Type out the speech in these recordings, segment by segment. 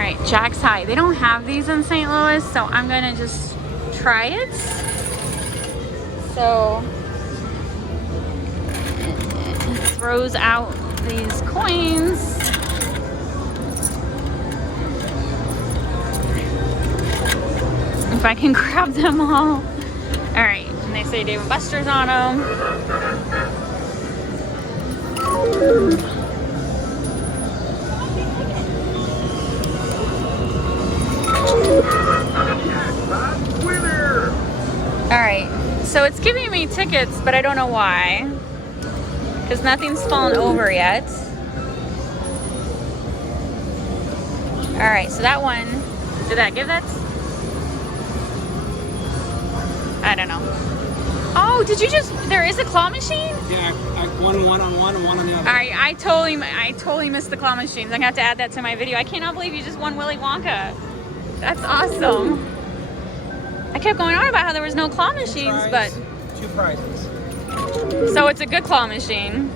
right, Jack's High. They don't have these in St. Louis, so I'm gonna just try it. So it throws out these coins. If I can grab them all. All right, and they say Dave & Buster's on them. All right, so it's giving me tickets, but I don't know why, because nothing's fallen over yet. All right, so that one, did that give that? I don't know. Oh, did you just, there is a claw machine? Yeah, one on one and one on the other. All right, I totally missed the claw machines. I'm gonna have to add that to my video. I cannot believe you just won Willy Wonka. That's awesome. I kept going on about how there was no claw machines, but... 2 prizes. So it's a good claw machine.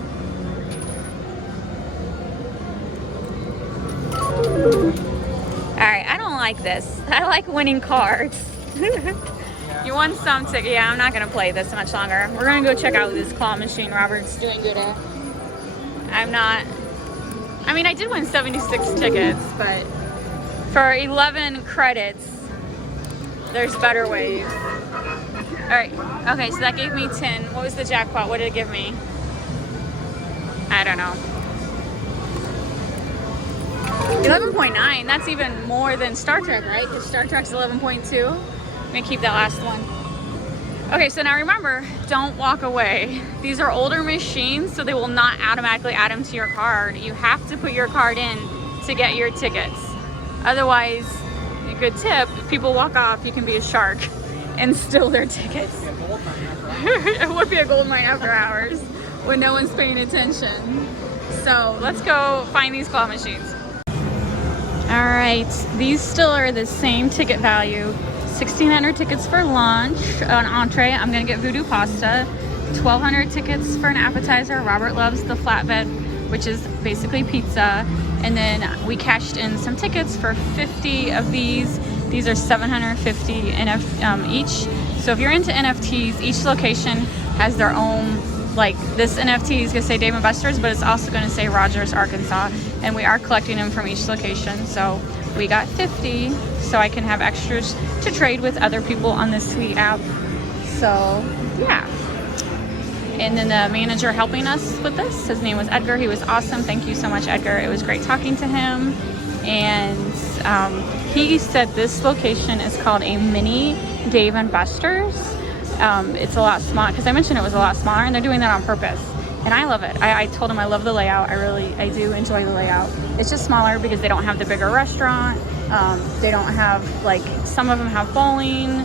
All right, I don't like this. I like winning cards. You won some ticket. Yeah, I'm not gonna play this much longer. We're gonna go check out this claw machine Robert's doing good at. I'm not. I mean, I did win 76 tickets, but for 11 credits, there's better ways. All right. Okay, so that gave me 10. What was the jackpot? What did it give me? I don't know. 11.9. That's even more than Star Trek, right? Because Star Trek's 11.2. I'm gonna keep that last one. Okay, so now remember, don't walk away. These are older machines, so they will not automatically add them to your card. You have to put your card in to get your tickets. Otherwise, a good tip, if people walk off, you can be a shark and steal their tickets. It would be a gold mine after hours when no one's paying attention. So let's go find these claw machines. All right, these still are the same ticket value. 1,600 tickets for lunch, an entree. I'm gonna get Voodoo Pasta. 1,200 tickets for an appetizer. Robert loves the flatbread, which is basically pizza. And then we cashed in some tickets for 50 of these. These are 750 each. So if you're into NFTs, each location has their own, like this NFT is gonna say Dave & Buster's, but it's also gonna say Rogers, Arkansas. And we are collecting them from each location. So we got 50, so I can have extras to trade with other people on this sweet app. So yeah. And then the manager helping us with this, his name was Edgar. He was awesome. Thank you so much, Edgar. It was great talking to him. And he said this location is called a mini Dave & Buster's. It's a lot smaller, because I mentioned it was a lot smaller, and they're doing that on purpose. And I love it. I told him I love the layout. I do enjoy the layout. It's just smaller because they don't have the bigger restaurant. They don't have, like, some of them have bowling,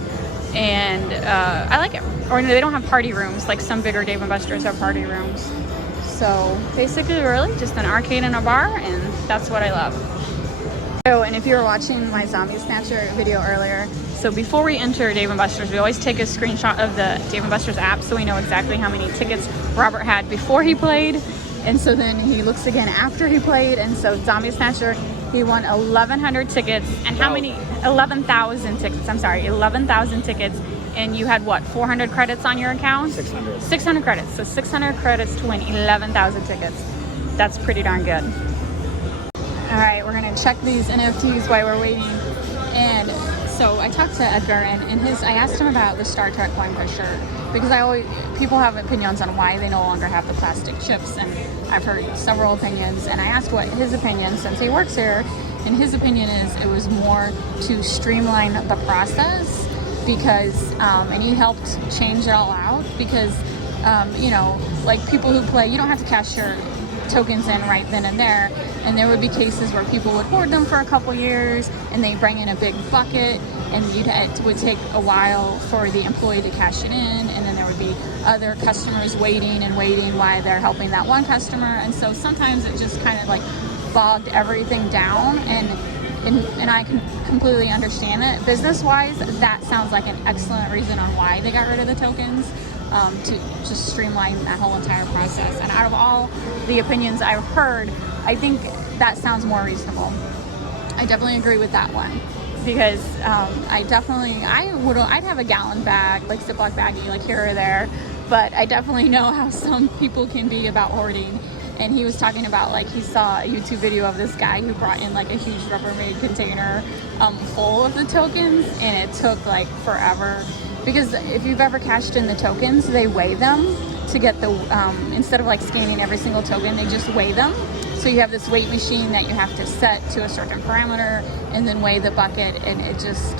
and I like it. Or they don't have party rooms, like some bigger Dave & Buster's have party rooms. So basically, really just an arcade and a bar, and that's what I love. Oh, and if you were watching my Zombie Snatcher video earlier, so before we enter Dave & Buster's, we always take a screenshot of the Dave & Buster's app so we know exactly how many tickets Robert had before he played. And so then he looks again after he played. And so Zombie Snatcher, he won 1,100 tickets. And how many? 11,000 tickets. I'm sorry, 11,000 tickets. And you had what, 400 credits on your account? 600. 600 credits. So 600 credits to win 11,000 tickets. That's pretty darn good. All right, we're gonna check these NFTs while we're waiting. And so I talked to Edgar, and I asked him about the Star Trek coin pusher, because people have opinions on why they no longer have the plastic chips, and I've heard several opinions, and I asked what his opinion, since he works here, and his opinion is it was more to streamline the process, because, and he helped change it all out, because, you know, like people who play, you don't have to cash your tokens in right then and there, and there would be cases where people would hoard them for a couple years and they bring in a big bucket, and it would take a while for the employee to cash it in, and then there would be other customers waiting while they're helping that one customer, and so sometimes it just kind of like bogged everything down, and I can completely understand it. Business wise, that sounds like an excellent reason on why they got rid of the tokens. To just streamline that whole entire process. And out of all the opinions I've heard, I think that sounds more reasonable. I definitely agree with that one. Because I'd have a gallon bag, like Ziploc baggie, like here or there. But I definitely know how some people can be about hoarding. And he was talking about, like, he saw a YouTube video of this guy who brought in like a huge Rubbermaid container full of the tokens, and it took like forever. Because if you've ever cashed in the tokens, they weigh them to get the, instead of like scanning every single token, they just weigh them. So you have this weight machine that you have to set to a certain parameter and then weigh the bucket, and it just,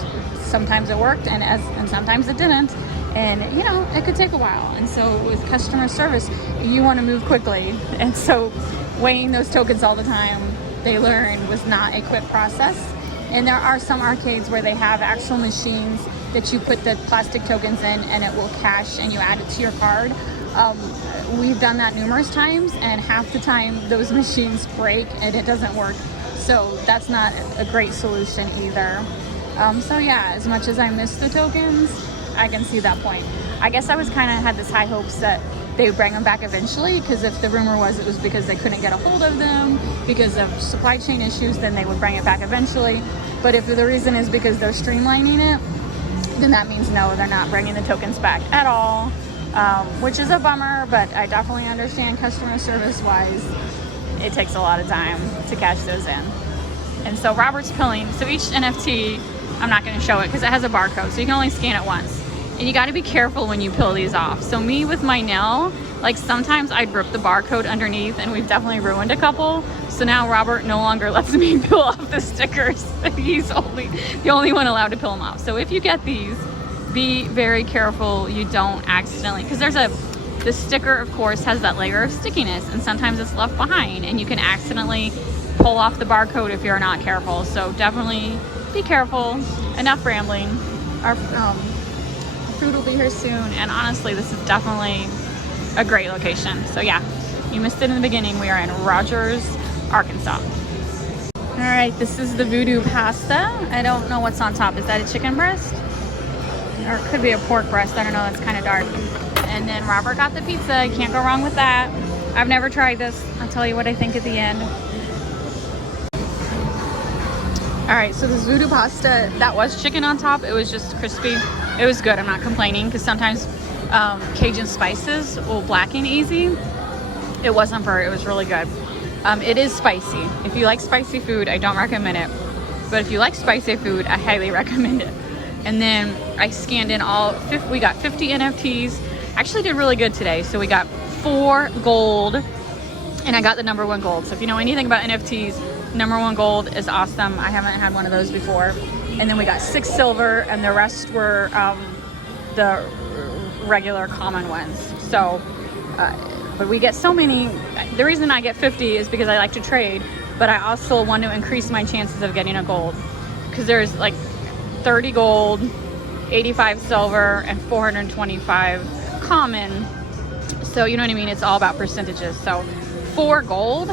sometimes it worked and sometimes it didn't. And you know, it could take a while. And so with customer service, you want to move quickly. And so weighing those tokens all the time, they learned, was not a quick process. And there are some arcades where they have actual machines that you put the plastic tokens in and it will cash and you add it to your card. We've done that numerous times, and half the time those machines break and it doesn't work. So that's not a great solution either. So yeah, as much as I miss the tokens, I can see that point. I guess I was kind of had this high hopes that they would bring them back eventually, because if the rumor was it was because they couldn't get a hold of them because of supply chain issues, then they would bring it back eventually. But if the reason is because they're streamlining it, then that means no, they're not bringing the tokens back at all, which is a bummer. But I definitely understand customer service wise, it takes a lot of time to cash those in. And so Robert's pilling, so each NFT, I'm not going to show it because it has a barcode, so you can only scan it once. And you got to be careful when you peel these off. So me with my nail, like sometimes I'd rip the barcode underneath, and we've definitely ruined a couple. So now Robert no longer lets me peel off the stickers. He's the only one allowed to peel them off. So if you get these, be very careful you don't accidentally, because the sticker of course has that layer of stickiness, and sometimes it's left behind and you can accidentally pull off the barcode if you're not careful. So definitely be careful. Enough rambling. Our food will be here soon, and honestly this is definitely a great location. So yeah, you missed it in the beginning. We are in Rogers, Arkansas. All right, this is the Voodoo Pasta. I don't know what's on top. Is that a chicken breast? Or it could be a pork breast. I don't know, it's kind of dark. And then Robert got the pizza. You can't go wrong with that. I've never tried this. I'll tell you what I think at the end. All right, so this Voodoo Pasta, that was chicken on top. It was just crispy. It was good. I'm not complaining, because sometimes Cajun spices will blacken easy. It wasn't for it. It was really good. It is spicy. If you like spicy food, I don't recommend it. But if you like spicy food, I highly recommend it. And then I scanned in we got 50 NFTs. Actually did really good today. So we got 4 gold, and I got the number 1 gold. So if you know anything about NFTs, number 1 gold is awesome. I haven't had one of those before. And then we got 6 silver, and the rest were the regular common ones. So, but we get so many. The reason I get 50 is because I like to trade, but I also want to increase my chances of getting a gold, because there's like 30 gold, 85 silver, and 425 common. So you know what I mean? It's all about percentages. So 4 gold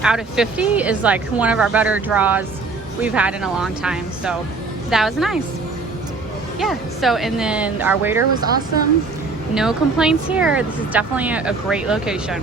out of 50 is like one of our better draws we've had in a long time. So that was nice. Yeah, so and then our waiter was awesome. No complaints here. This is definitely a great location.